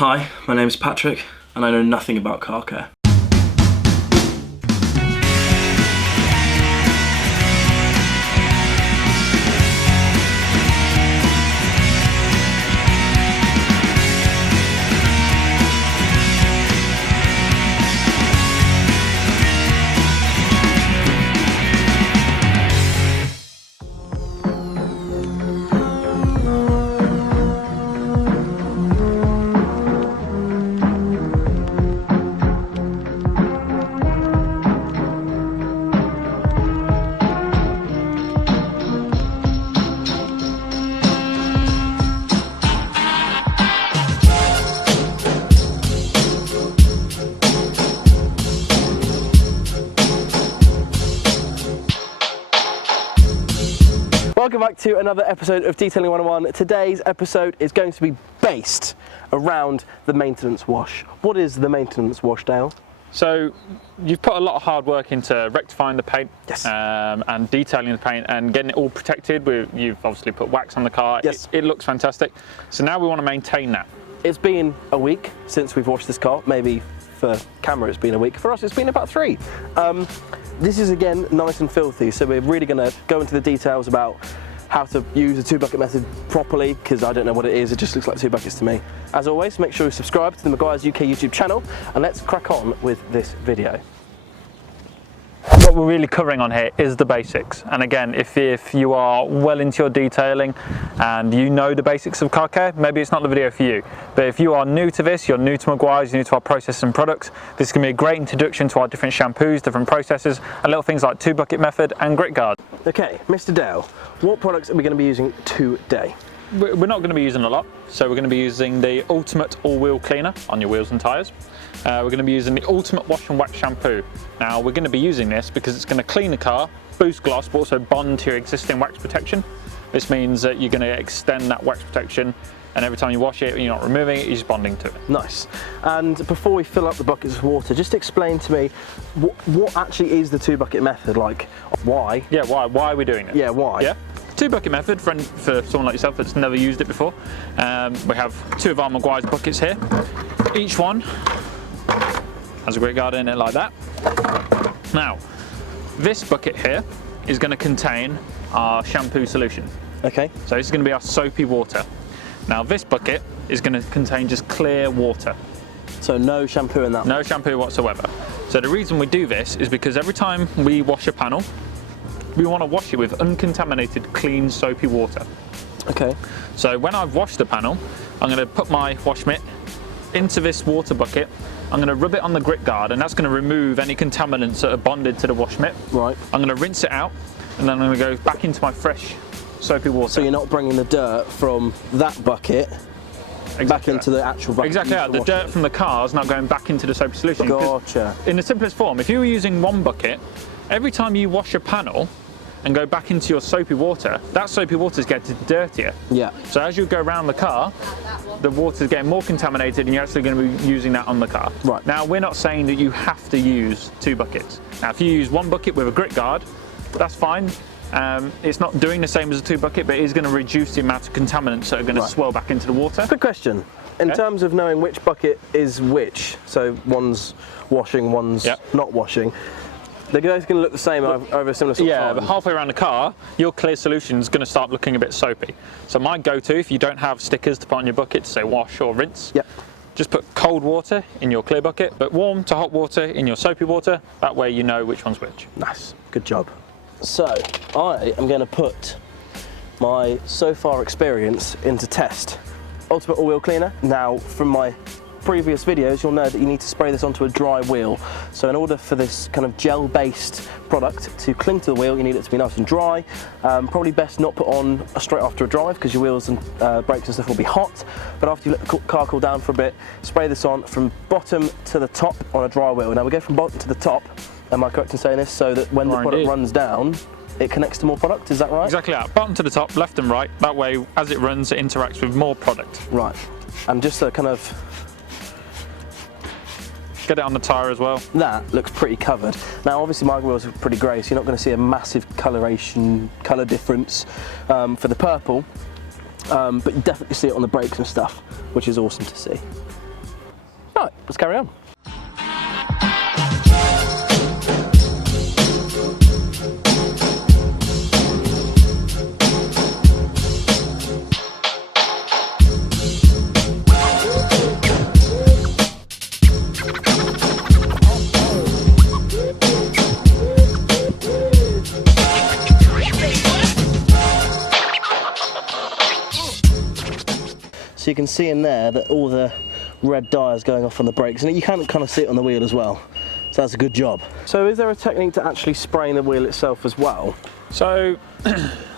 Hi, my name is Patrick and I know nothing about car care. Welcome back to another episode of Detailing 101. Today's episode is going to be based around the maintenance wash. What is the maintenance wash, Dale? So you've put a lot of hard work into rectifying the paint, Yes. And detailing the paint and getting it all protected. You've obviously put wax on the car. Yes. It looks fantastic. So now we want to maintain that. It's been a week since we've washed this car. Maybe for camera it's been a week. For us it's been about 3. This is again nice and filthy, so we're really going to go into the details about how to use the 2-bucket method properly, because I don't know what it is, it just looks like 2 buckets to me. As always, make sure you subscribe to the Meguiar's UK YouTube channel, and let's crack on with this video. What we're really covering on here is the basics. And again, if you are well into your detailing and you know the basics of car care, maybe it's not the video for you. But if you are new to this, you're new to Meguiar's, you're new to our process and products, this can be a great introduction to our different shampoos, different processes, and little things like 2-bucket method and grit guard. Okay, Mr. Dale, what products are we going to be using today? We're not going to be using a lot, so we're going to be using the Ultimate All-Wheel Cleaner on your wheels and tyres. We're going to be using the Ultimate Wash and Wax Shampoo. Now we're going to be using this because it's going to clean the car, boost gloss, but also bond to your existing wax protection. This means that you're going to extend that wax protection, and every time you wash it, you're not removing it, you're just bonding to it. Nice. And before we fill up the buckets of water, just explain to me what actually is the 2-bucket method, like why? Yeah, why are we doing it? Yeah, why? Yeah. 2-bucket method for someone like yourself that's never used it before. We have 2 of our Meguiar's buckets here. Each one has a grit guard in it like that. Now, this bucket here is going to contain our shampoo solution. Okay. So this is going to be our soapy water. Now this bucket is going to contain just clear water. So no shampoo in that one? No shampoo whatsoever. So the reason we do this is because every time we wash a panel, we want to wash it with uncontaminated, clean, soapy water. Okay. So when I've washed the panel, I'm going to put my wash mitt into this water bucket. I'm going to rub it on the grit guard, and that's going to remove any contaminants that are bonded to the wash mitt. Right. I'm going to rinse it out, and then I'm going to go back into my fresh soapy water. So you're not bringing the dirt from that bucket back into the actual bucket? Exactly that. The dirt from the car is now going back into the soapy solution. Gotcha. In the simplest form, if you were using one bucket, every time you wash a panel and go back into your soapy water, that soapy water is getting dirtier. Yeah. So as you go around the car, the water is getting more contaminated, and you're actually going to be using that on the car. Right. Now, we're not saying that you have to use 2 buckets. Now, if you use 1 bucket with a grit guard, that's fine. It's not doing the same as a 2-bucket, but it is going to reduce the amount of contaminants that are going to swirl back into the water. Good question. In terms of knowing which bucket is which, so one's washing, one's not washing, they're both going to look the same over a similar sort of time. Yeah, but halfway around the car, your clear solution is going to start looking a bit soapy. So my go-to, if you don't have stickers to put on your bucket to say wash or rinse, just put cold water in your clear bucket, but warm to hot water in your soapy water. That way you know which one's which. Nice, good job. So I am going to put my so far experience into test. Ultimate All-Wheel Cleaner. Now, from my previous videos, you'll know that you need to spray this onto a dry wheel. So in order for this kind of gel-based product to cling to the wheel, you need it to be nice and dry. Probably best not put on straight after a drive, because your wheels and brakes and stuff will be hot. But after you let the car cool down for a bit, spray this on from bottom to the top on a dry wheel. Now we go from bottom to the top, am I correct in saying this, so that when the product runs down, it connects to more product, is that right? Exactly that, bottom to the top, left and right. That way, as it runs, it interacts with more product. Right, and just to kind of get it on the tyre as well. That looks pretty covered. Now obviously my wheels are pretty grey, so you're not going to see a massive colour difference for the purple, but you definitely see it on the brakes and stuff, which is awesome to see. let's carry on. So you can see in there that all the red dye is going off on the brakes, and you can kind of see it on the wheel as well. So that's a good job. So is there a technique to actually spraying the wheel itself as well? So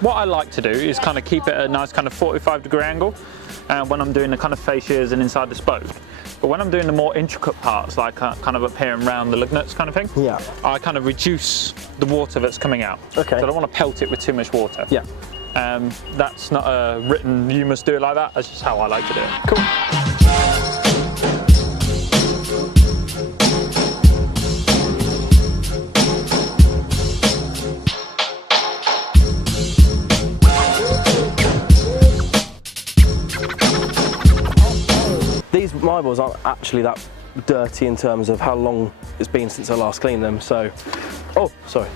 what I like to do is kind of keep it at a nice kind of 45-degree angle when I'm doing the kind of fascias and inside the spoke. But when I'm doing the more intricate parts, like kind of up here and around the lug nuts kind of thing, yeah, I kind of reduce the water that's coming out. Okay. So I don't want to pelt it with too much water. Yeah. That's not a written, you must do it like that. That's just how I like to do it. Cool. These marbles aren't actually that dirty in terms of how long it's been since I last cleaned them. So, oh, sorry.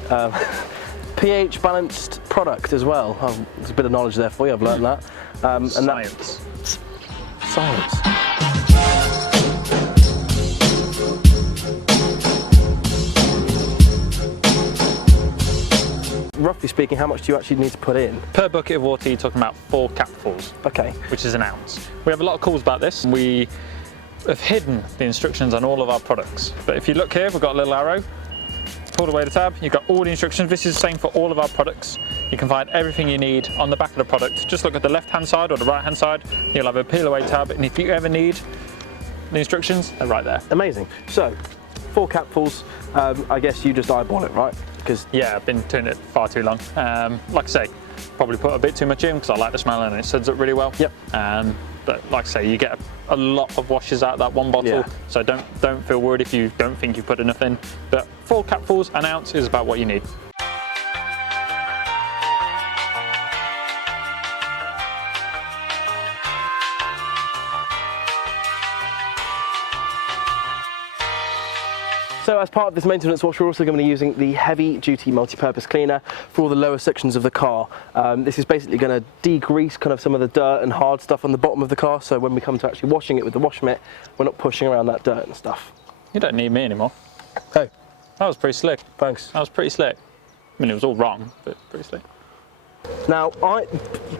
pH balanced product as well. There's a bit of knowledge there for you, I've learned that. And science. Science. Roughly speaking, how much do you actually need to put in? Per bucket of water, you're talking about 4 capfuls. Okay. Which is an ounce. We have a lot of calls about this. We have hidden the instructions on all of our products. But if you look here, we've got a little arrow. Pull away the tab, you've got all the instructions. This is the same for all of our products. You can find everything you need on the back of the product. Just look at the left-hand side or the right-hand side. You'll have a peel away tab, and if you ever need the instructions, they're right there. Amazing. So, 4 capfuls. I guess you just eyeball it, right? Because yeah, I've been doing it far too long. Like I say, probably put a bit too much in because I like the smell and it suds up really well. Yep. But like I say, you get a lot of washes out of that one bottle, yeah. So don't feel worried if you don't think you put enough in. But 4 capfuls, an ounce is about what you need. So as part of this maintenance wash, we're also going to be using the heavy-duty multi-purpose cleaner for all the lower sections of the car. This is basically going to degrease kind of some of the dirt and hard stuff on the bottom of the car, so when we come to actually washing it with the wash mitt, we're not pushing around that dirt and stuff. You don't need me anymore. Oh. That was pretty slick. Thanks. That was pretty slick. I mean, it was all wrong, but pretty slick. Now,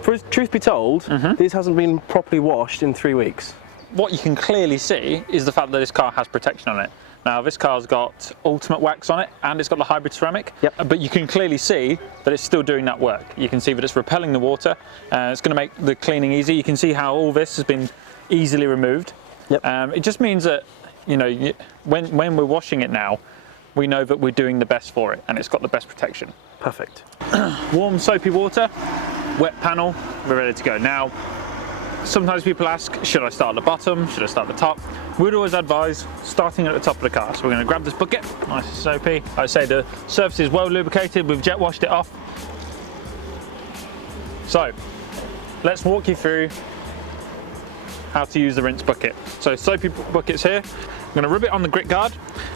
truth be told, this hasn't been properly washed in 3 weeks. What you can clearly see is the fact that this car has protection on it. Now this car's got ultimate wax on it and it's got the hybrid ceramic, but you can clearly see that it's still doing that work. You can see that it's repelling the water, it's going to make the cleaning easy. You can see how all this has been easily removed. It just means that, you know, when we're washing it now, we know that we're doing the best for it and it's got the best protection. Perfect. Warm soapy water, wet panel, we're ready to go. Now, sometimes people ask, should I start at the bottom, should I start at the top? We'd always advise starting at the top of the car. So we're going to grab this bucket, nice and soapy. I say the surface is well lubricated, we've jet washed it off. So, let's walk you through how to use the rinse bucket. So soapy bucket's here. I'm going to rub it on the grip guard.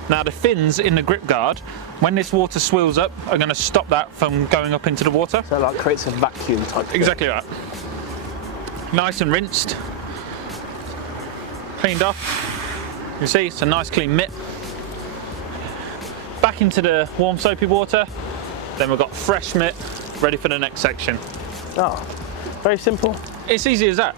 Now the fins in the grip guard, when this water swills up, are going to stop that from going up into the water. So that creates a vacuum type thing. Exactly right. Nice and rinsed, cleaned off. You see, it's a nice clean mitt. Back into the warm soapy water. Then we've got fresh mitt, ready for the next section. Oh, very simple. It's easy as that.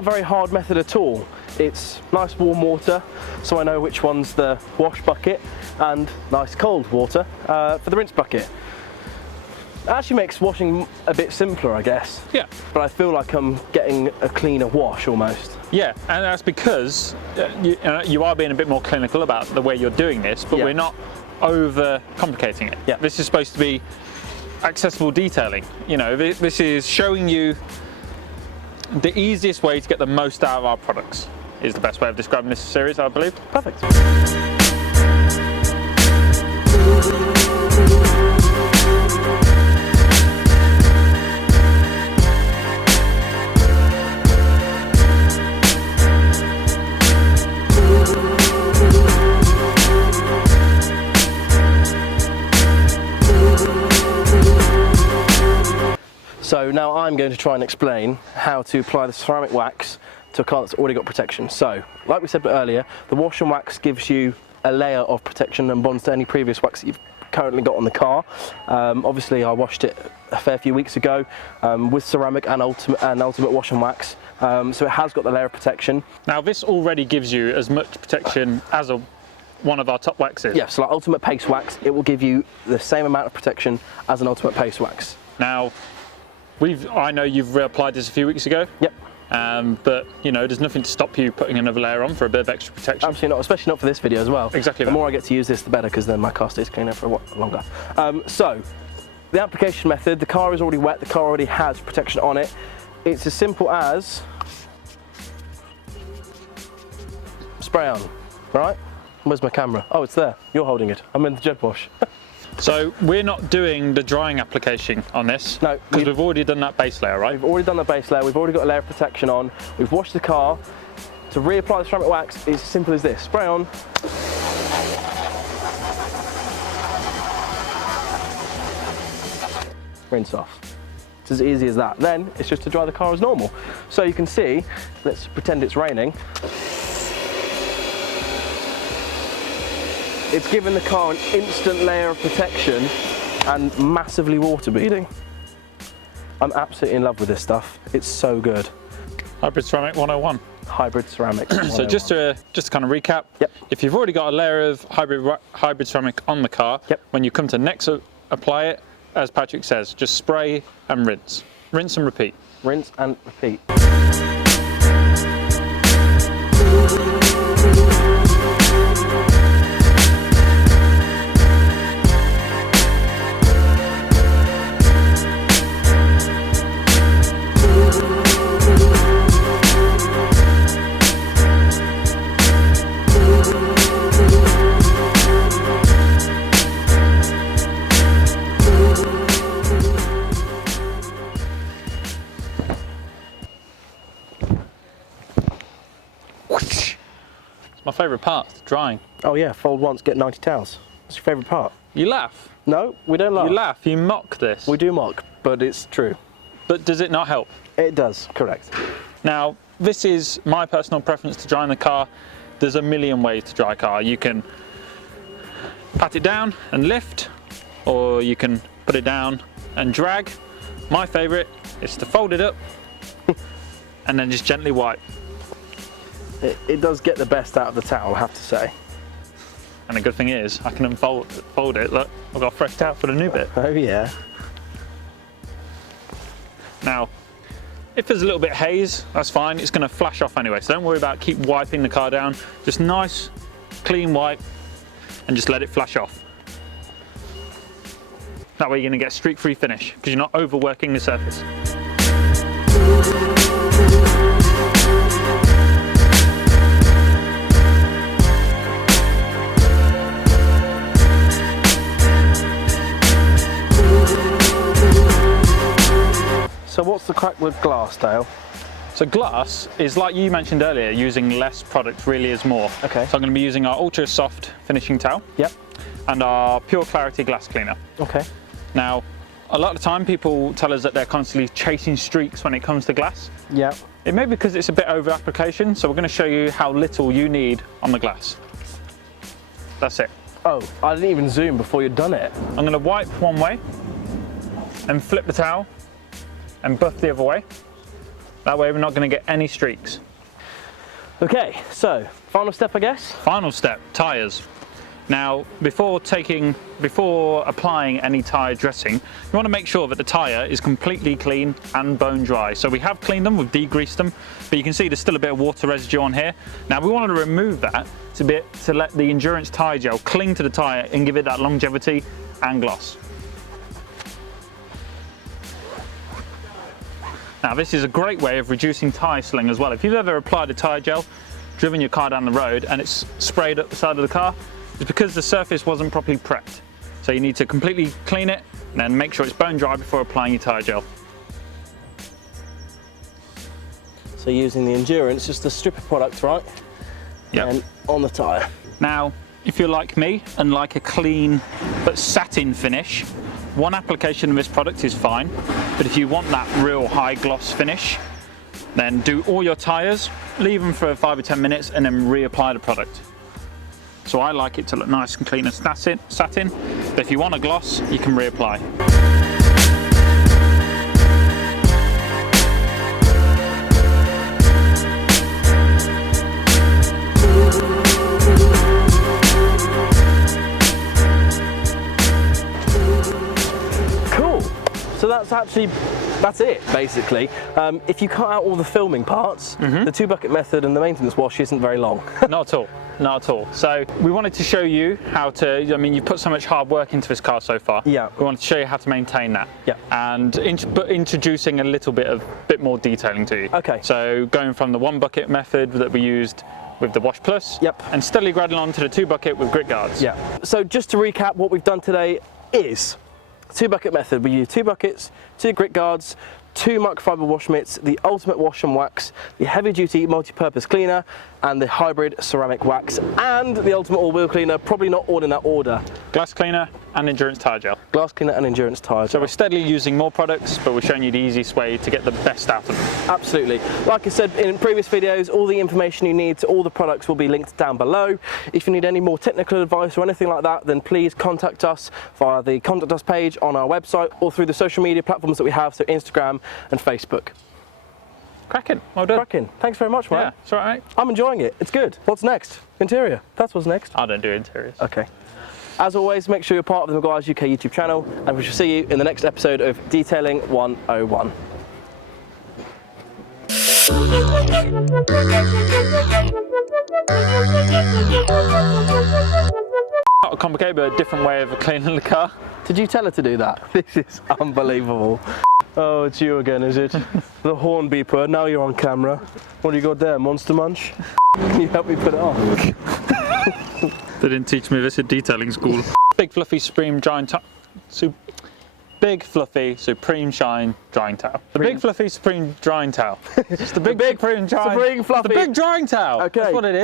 not a very hard method at all. It's nice warm water, so I know which one's the wash bucket, and nice cold water for the rinse bucket. It actually makes washing a bit simpler, I guess. Yeah. But I feel like I'm getting a cleaner wash almost. Yeah, and that's because you are being a bit more clinical about the way you're doing this, but we're not over complicating it. Yeah. This is supposed to be accessible detailing. You know, this is showing you the easiest way to get the most out of our products, is the best way of describing this series, I believe. Perfect. So now I'm going to try and explain how to apply the ceramic wax to a car that's already got protection. So, like we said earlier, the wash and wax gives you a layer of protection and bonds to any previous wax that you've currently got on the car. Obviously, I washed it a fair few weeks ago with ceramic and ultimate wash and wax, so it has got the layer of protection. Now, this already gives you as much protection as one of our top waxes. Yeah, so like ultimate paste wax, it will give you the same amount of protection as an ultimate paste wax. Now, I know you've reapplied this a few weeks ago. Yep. But you know, there's nothing to stop you putting another layer on for a bit of extra protection. Absolutely not, especially not for this video as well. Exactly. The more I get to use this, the better, because then my car stays cleaner for a while longer. So, the application method, the car is already wet, the car already has protection on it. It's as simple as spray on, right? Where's my camera? Oh, it's there. You're holding it. I'm in the jet wash. So we're not doing the drying application on this. No. Because we've already done that base layer, right? We've already done the base layer, we've already got a layer of protection on, we've washed the car. To reapply the ceramic wax, it's as simple as this. Spray on. Rinse off. It's as easy as that. Then it's just to dry the car as normal. So you can see, let's pretend it's raining. It's given the car an instant layer of protection and massively water beading. I'm absolutely in love with this stuff. It's so good. Hybrid ceramic 101. Hybrid ceramic. So just to kind of recap, yep. If you've already got a layer of hybrid ceramic on the car, yep. When you come to next apply it, as Patrick says, just spray and rinse. Rinse and repeat. Rinse and repeat. My favourite part, drying. Oh yeah, fold once, get 90 towels. What's your favourite part? You laugh. No, we don't laugh. You laugh, you mock this. We do mock, but it's true. But does it not help? It does, correct. Now, this is my personal preference to drying the car. There's a million ways to dry a car. You can pat it down and lift, or you can put it down and drag. My favourite is to fold it up and then just gently wipe. It does get the best out of the towel, I have to say. And the good thing is, I can fold it. Look, I've got a fresh towel for the new bit. Oh yeah. Now, if there's a little bit of haze, that's fine. It's going to flash off anyway, so don't worry about keep wiping the car down. Just nice, clean wipe, and just let it flash off. That way you're going to get a streak-free finish, because you're not overworking the surface. So what's the crack with glass, Dale? So glass is, like you mentioned earlier, using less product really is more. Okay. So I'm going to be using our ultra soft finishing towel. Yep. And our pure clarity glass cleaner. Okay. Now, a lot of the time people tell us that they're constantly chasing streaks when it comes to glass. Yep. It may be because it's a bit over application, so we're going to show you how little you need on the glass. That's it. Oh, I didn't even zoom before you'd done it. I'm going to wipe one way and flip the towel and buff the other way. That way we're not going to get any streaks. Okay, so final step, I guess. Final step, tyres. Now, before applying any tyre dressing, you want to make sure that the tyre is completely clean and bone dry. So we have cleaned them, we've degreased them, but you can see there's still a bit of water residue on here. Now we wanted to remove that to let the endurance tyre gel cling to the tyre and give it that longevity and gloss. Now this is a great way of reducing tyre sling as well. If you've ever applied a tyre gel, driven your car down the road and it's sprayed up the side of the car, it's because the surface wasn't properly prepped. So you need to completely clean it and then make sure it's bone dry before applying your tyre gel. So using the endurance, just a strip of product, right? Yep. And on the tyre. Now, if you're like me and like a clean but satin finish, one application of this product is fine. But if you want that real high gloss finish, then do all your tyres, leave them for 5 or 10 minutes and then reapply the product. So I like it to look nice and clean as satin, but if you want a gloss, you can reapply. Cool. So that's it basically. If you cut out all the filming parts, the 2-bucket method and the maintenance wash isn't very long. Not at all. Not at all. So we wanted to show you how to, I mean, you've put so much hard work into this car so far. Yeah. We wanted to show you how to maintain that. Yeah. And introducing a little bit more detailing to you. Okay. So going from the 1-bucket method that we used with the Wash Plus. Yep. And steadily gradually on to the 2-bucket with grit guards. Yeah. So just to recap, what we've done today is 2-bucket method. We use 2 buckets, 2 grit guards, 2 microfiber wash mitts, the ultimate wash and wax, the heavy duty multi-purpose cleaner, and the hybrid ceramic wax, and the ultimate all-wheel cleaner, probably not all in that order. Glass cleaner and endurance tyre gel. Glass cleaner and endurance tyre So gel. we're steadily using more products, but we're showing you the easiest way to get the best out of them. Absolutely. Like I said in previous videos, all the information you need to all the products will be linked down below. If you need any more technical advice or anything like that, then please contact us via the contact us page on our website or through the social media platforms that we have, so Instagram and Facebook. Cracking. Well done. Cracking. Thanks very much, mate. Yeah, it's all right, mate. I'm enjoying it. It's good. What's next? Interior. That's what's next. I don't do interiors. Okay. As always, make sure you're part of the Meguiar's UK YouTube channel, and we shall see you in the next episode of Detailing 101. Not complicated, but a different way of cleaning the car. Did you tell her to do that? This is unbelievable. Oh, it's you again, is it? The horn beeper, now you're on camera. What do you got there, Monster Munch? Can you help me put it on? They didn't teach me this at detailing school. Big fluffy supreme drying towel. Big fluffy supreme shine drying towel. The big fluffy supreme drying towel. It's the big supreme drying. Supreme fluffy. The big drying towel. Okay. That's what it is.